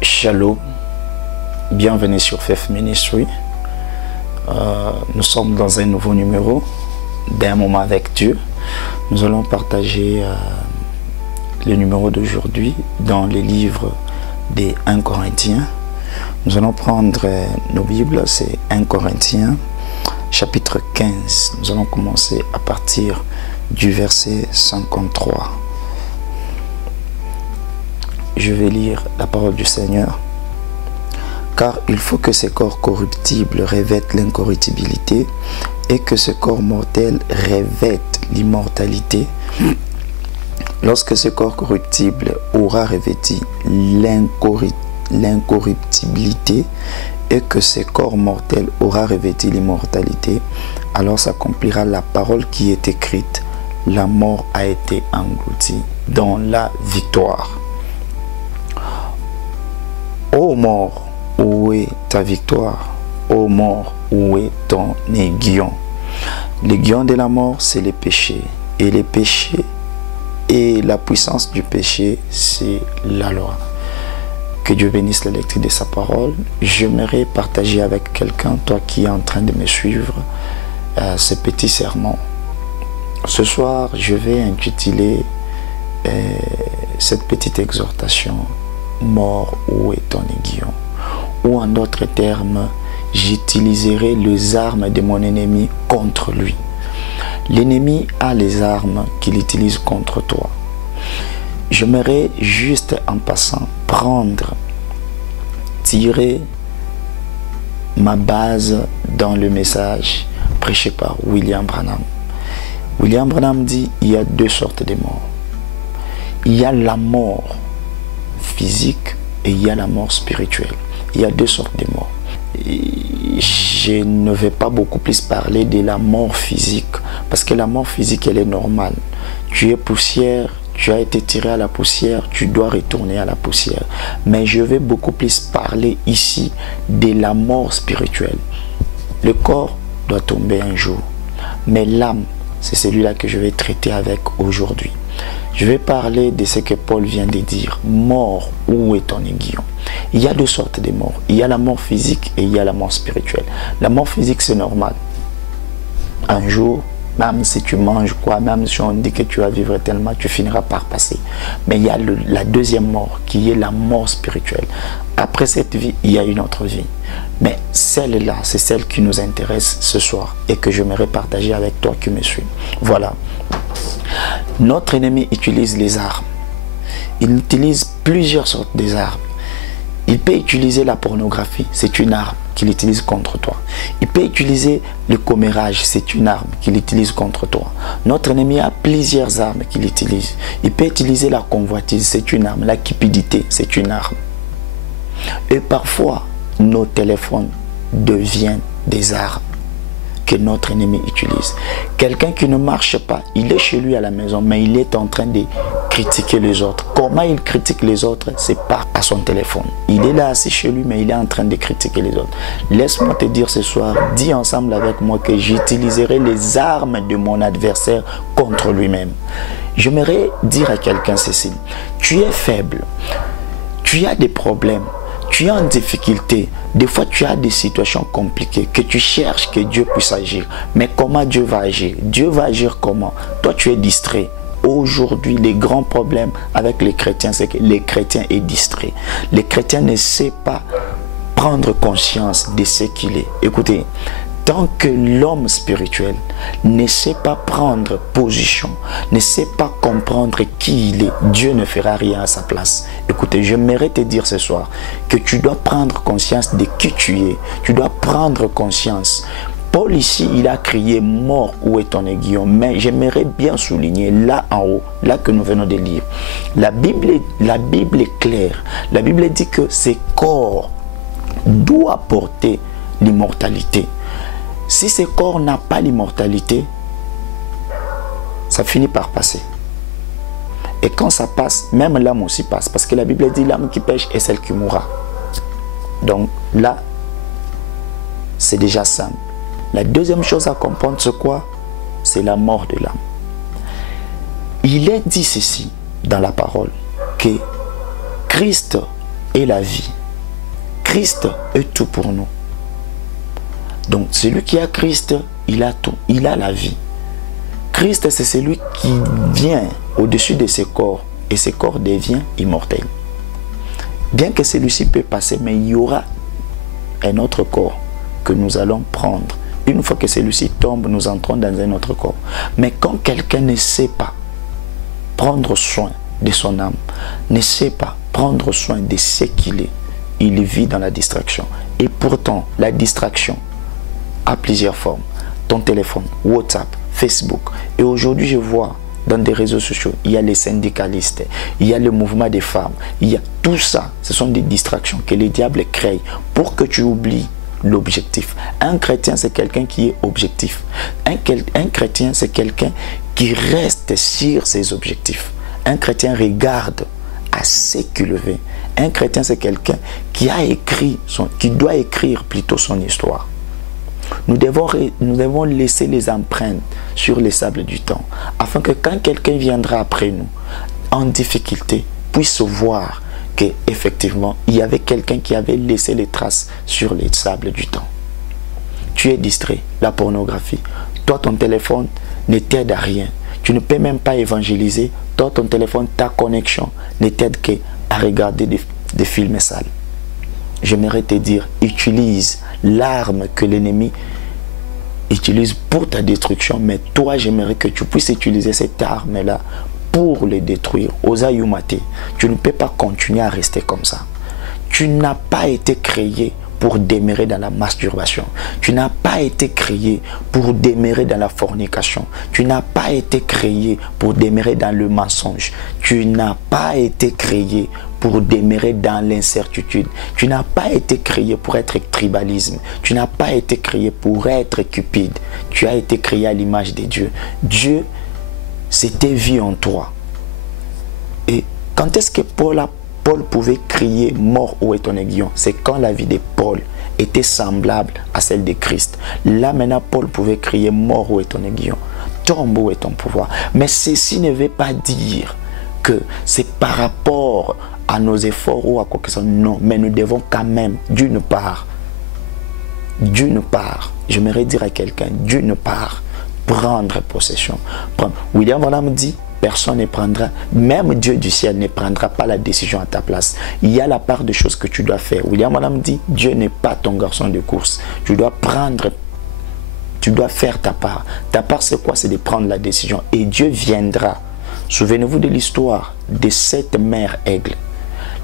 Shalom, bienvenue sur Faith Ministry. Nous sommes dans un nouveau numéro d'un moment avec Dieu. Nous allons partager le numéro d'aujourd'hui dans les livres des 1 Corinthiens. Nous allons prendre nos Bibles, c'est 1 Corinthiens chapitre 15. Nous allons commencer à partir du verset 53. Je vais lire la parole du Seigneur. Car il faut que ces corps corruptibles revêtent l'incorruptibilité et que ce corps mortel revête l'immortalité. Lorsque ce corps corruptible aura revêti l'incorruptibilité et que ce corps mortel aura revêti l'immortalité, alors s'accomplira la parole qui est écrite: la mort a été engloutie dans la victoire. Ô mort, où est ta victoire? Ô mort, où est ton aiguillon? L'aiguillon de la mort, c'est le péché. Et les péchés et la puissance du péché, c'est la loi. Que Dieu bénisse la lecture de sa parole. J'aimerais partager avec quelqu'un, toi qui es en train de me suivre, ce petit sermon. Ce soir, je vais intituler cette petite exhortation: mort, où est ton aiguillon? Ou en d'autres termes, j'utiliserai les armes de mon ennemi contre lui. L'ennemi a les armes qu'il utilise contre toi. J'aimerais juste en passant tirer ma base dans le message prêché par William Branham. William Branham dit: il y a deux sortes de morts. Il y a la mort physique et il y a la mort spirituelle. Il y a deux sortes de morts. Je ne vais pas beaucoup plus parler de la mort physique, parce que la mort physique, elle est normale. Tu es poussière, tu as été tiré à la poussière, tu dois retourner à la poussière. Mais je vais beaucoup plus parler ici de la mort spirituelle. Le corps doit tomber un jour, mais l'âme, c'est celui-là que je vais traiter avec aujourd'hui. Je vais parler de ce que Paul vient de dire: mort, où est ton aiguillon? Il y a deux sortes de morts. Il y a la mort physique et il y a la mort spirituelle. La mort physique, c'est normal. Un jour, même si tu manges quoi, même si on dit que tu vas vivre tellement, tu finiras par passer. Mais il y a la deuxième mort, qui est la mort spirituelle. Après cette vie, il y a une autre vie. Mais celle-là, c'est celle qui nous intéresse ce soir et que j'aimerais partager avec toi qui me suis. Voilà. Notre ennemi utilise les armes. Il utilise plusieurs sortes d'armes. Il peut utiliser la pornographie, c'est une arme qu'il utilise contre toi. Il peut utiliser le commérage, c'est une arme qu'il utilise contre toi. Notre ennemi a plusieurs armes qu'il utilise. Il peut utiliser la convoitise, c'est une arme. La cupidité, c'est une arme. Et parfois, nos téléphones deviennent des armes que notre ennemi utilise. Quelqu'un qui ne marche pas, il est chez lui à la maison, mais il est en train de critiquer les autres. Comment il critique les autres? C'est par à son téléphone. Il est là assis chez lui, mais il est en train de critiquer les autres. Laisse-moi te dire ce soir, dis ensemble avec moi que j'utiliserai les armes de mon adversaire contre lui-même. J'aimerais dire à quelqu'un ceci: tu es faible, tu as des problèmes, tu es en difficulté, des fois tu as des situations compliquées, que tu cherches que Dieu puisse agir. Mais comment Dieu va agir? Dieu va agir comment? Toi tu es distrait. Aujourd'hui, les grands problèmes avec les chrétiens, c'est que les chrétiens sont distraits. Les chrétiens ne savent pas prendre conscience de ce qu'il est. Écoutez, tant que l'homme spirituel ne sait pas prendre position, ne sait pas comprendre qui il est, Dieu ne fera rien à sa place. Écoutez, j'aimerais te dire ce soir que tu dois prendre conscience de qui tu es. Tu dois prendre conscience. Paul ici, il a crié: mort, où est ton aiguillon? Mais j'aimerais bien souligner là en haut, là que nous venons de lire. La Bible est claire. La Bible dit que ce corps doit porter l'immortalité. Si ce corps n'a pas l'immortalité, ça finit par passer. Et quand ça passe, même l'âme aussi passe. Parce que la Bible dit: l'âme qui pêche est celle qui mourra. Donc là, c'est déjà simple. La deuxième chose à comprendre, c'est quoi? C'est la mort de l'âme. Il est dit ceci dans la parole, que Christ et la vie. Christ est tout pour nous. Donc celui qui a Christ, il a tout, il a la vie. Christ, c'est celui qui vient au-dessus de ses corps et ses corps deviennent immortels. Bien que celui-ci peut passer, mais il y aura un autre corps que nous allons prendre. Une fois que celui-ci tombe, nous entrons dans un autre corps. Mais quand quelqu'un ne sait pas prendre soin de son âme, ne sait pas prendre soin de ce qu'il est, il vit dans la distraction. Et pourtant, la distraction a plusieurs formes. Ton téléphone, WhatsApp, Facebook. Et aujourd'hui, je vois dans des réseaux sociaux, il y a les syndicalistes, il y a le mouvement des femmes, il y a tout ça. Ce sont des distractions que le diable crée pour que tu oublies l'objectif. Un chrétien, c'est quelqu'un qui est objectif. Un chrétien, c'est quelqu'un qui reste sur ses objectifs. Un chrétien regarde à ce qu'il veut. Un chrétien, c'est quelqu'un qui a écrit, qui doit écrire plutôt son histoire. Nous devons laisser les empreintes sur les sables du temps, afin que quand quelqu'un viendra après nous, en difficulté, puisse voir qu'effectivement, il y avait quelqu'un qui avait laissé les traces sur les sables du temps. Tu es distrait, la pornographie. Toi, ton téléphone ne t'aide à rien. Tu ne peux même pas évangéliser. Toi, ton téléphone, ta connexion ne t'aide qu'à regarder des films sales. J'aimerais te dire, utilise l'arme que l'ennemi utilise pour ta destruction, mais toi, j'aimerais que tu puisses utiliser cette arme-là pour le détruire. Osayumate, tu ne peux pas continuer à rester comme ça. Tu n'as pas été créé pour demeurer dans la masturbation. Tu n'as pas été créé pour demeurer dans la fornication. Tu n'as pas été créé pour demeurer dans le mensonge. Tu n'as pas été créé pour demeurer dans l'incertitude. Tu n'as pas été créé pour être tribalisme. Tu n'as pas été créé pour être cupide. Tu as été créé à l'image de Dieu. Dieu s'était vu en toi. Et quand est-ce que Paul pouvait crier « Mort, où est ton aiguillon ?» C'est quand la vie de Paul était semblable à celle de Christ. Là maintenant, Paul pouvait crier « Mort, où est ton aiguillon ?» Tombe, où est ton pouvoir? Mais ceci ne veut pas dire que c'est par rapport à nos efforts ou à quoi que ce soit. Non, mais nous devons quand même, d'une part, j'aimerais dire à quelqu'un, d'une part, prendre possession. William Branham dit, personne ne prendra, même Dieu du ciel ne prendra pas la décision à ta place. Il y a la part de choses que tu dois faire. William Branham dit, Dieu n'est pas ton garçon de course. Tu dois prendre, tu dois faire ta part. Ta part, c'est quoi? C'est de prendre la décision. Et Dieu viendra. Souvenez-vous de l'histoire de cette mère aigle.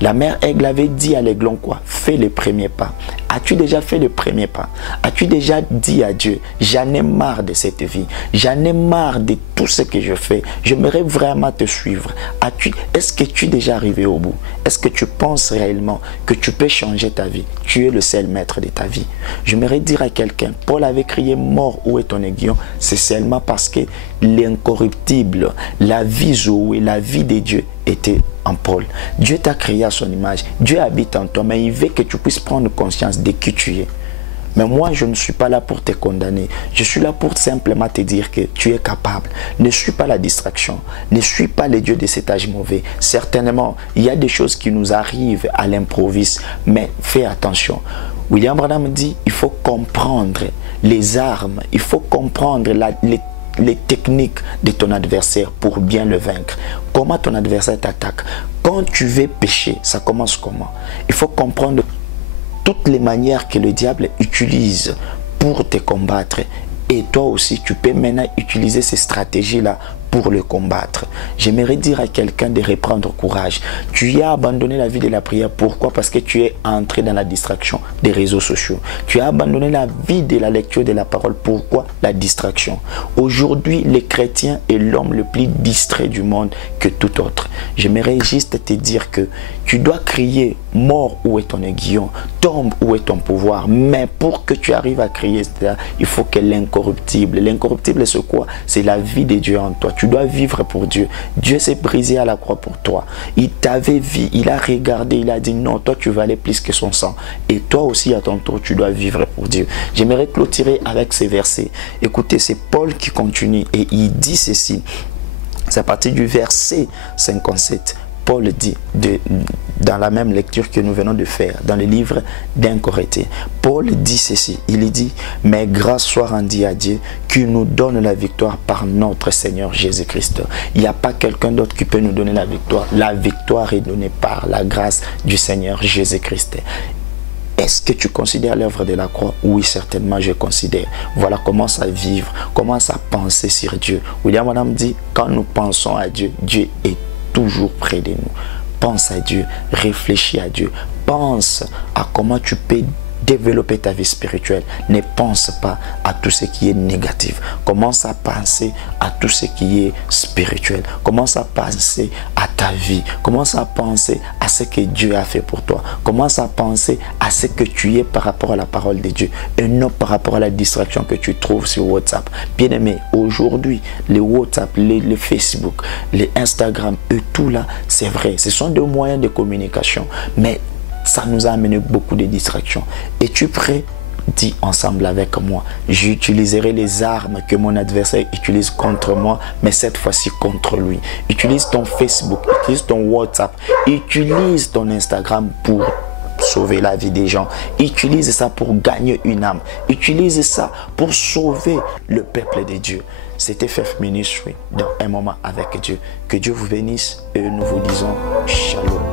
La mère aigle avait dit à l'aiglon quoi? Fais le premier pas. As-tu déjà fait le premier pas? As-tu déjà dit à Dieu, j'en ai marre de cette vie, j'en ai marre de tout ce que je fais, j'aimerais vraiment te suivre. Est-ce que tu es déjà arrivé au bout? Est-ce que tu penses réellement que tu peux changer ta vie? Tu es le seul maître de ta vie. J'aimerais dire à quelqu'un, Paul avait crié mort, où est ton aiguillon? C'est seulement parce que l'incorruptible, la vie Zoé, la vie de Dieu était en Paul. Dieu t'a créé à son image. Dieu habite en toi, mais il veut que tu puisses prendre conscience de qui tu es. Mais moi, je ne suis pas là pour te condamner. Je suis là pour simplement te dire que tu es capable. Ne suis pas la distraction. Ne suis pas le Dieu de cet âge mauvais. Certainement, il y a des choses qui nous arrivent à l'improviste, mais fais attention. William Branham dit, il faut comprendre les armes, il faut comprendre les techniques de ton adversaire pour bien le vaincre. Comment ton adversaire t'attaque? Quand tu veux pécher, ça commence comment? Il faut comprendre toutes les manières que le diable utilise pour te combattre. Et toi aussi, tu peux maintenant utiliser ces stratégies-là pour le combattre. J'aimerais dire à quelqu'un de reprendre courage. Tu as abandonné la vie de la prière. Pourquoi? Parce que tu es entré dans la distraction des réseaux sociaux. Tu as abandonné la vie de la lecture de la parole. Pourquoi? La distraction. Aujourd'hui, les chrétiens est l'homme le plus distrait du monde que tout autre. J'aimerais juste te dire que tu dois crier mort, où est ton aiguillon? Tombe, où est ton pouvoir? Mais pour que tu arrives à crier, il faut que l'incorruptible, c'est quoi? C'est la vie de Dieu en toi. Tu dois vivre pour Dieu. Dieu s'est brisé à la croix pour toi. Il t'avait vu, il a regardé, il a dit non, toi tu valais plus que son sang. Et toi aussi à ton tour, tu dois vivre pour Dieu. J'aimerais clôturer avec ces versets. Écoutez, c'est Paul qui continue et il dit ceci. C'est à partir du verset 57. Paul dit, dans la même lecture que nous venons de faire, dans le livre d'1 Corinthiens, Paul dit ceci, il dit, mais grâce soit rendue à Dieu qui nous donne la victoire par notre Seigneur Jésus-Christ. Il n'y a pas quelqu'un d'autre qui peut nous donner la victoire. La victoire est donnée par la grâce du Seigneur Jésus-Christ. Est-ce que tu considères l'œuvre de la croix? Oui, certainement, je considère. Voilà, commence à vivre, commence à penser sur Dieu. William Branham dit, quand nous pensons à Dieu, Dieu est toujours près de nous. Pense à Dieu, réfléchis à Dieu, pense à comment tu peux développer ta vie spirituelle. Ne pense pas à tout ce qui est négatif. Commence à penser à tout ce qui est spirituel. Commence à penser à ta vie. Commence à penser à ce que Dieu a fait pour toi. Commence à penser à ce que tu es par rapport à la parole de Dieu et non par rapport à la distraction que tu trouves sur WhatsApp. Bien aimé, aujourd'hui, les WhatsApp, les Facebook, les Instagram et tout là, c'est vrai. Ce sont des moyens de communication. Mais ça nous a amené beaucoup de distractions. Es-tu prêt? Dis ensemble avec moi. J'utiliserai les armes que mon adversaire utilise contre moi, mais cette fois-ci contre lui. Utilise ton Facebook, utilise ton WhatsApp, utilise ton Instagram pour sauver la vie des gens. Utilise ça pour gagner une âme. Utilise ça pour sauver le peuple de Dieu. C'était FF Ministry dans un moment avec Dieu. Que Dieu vous bénisse et nous vous disons shalom.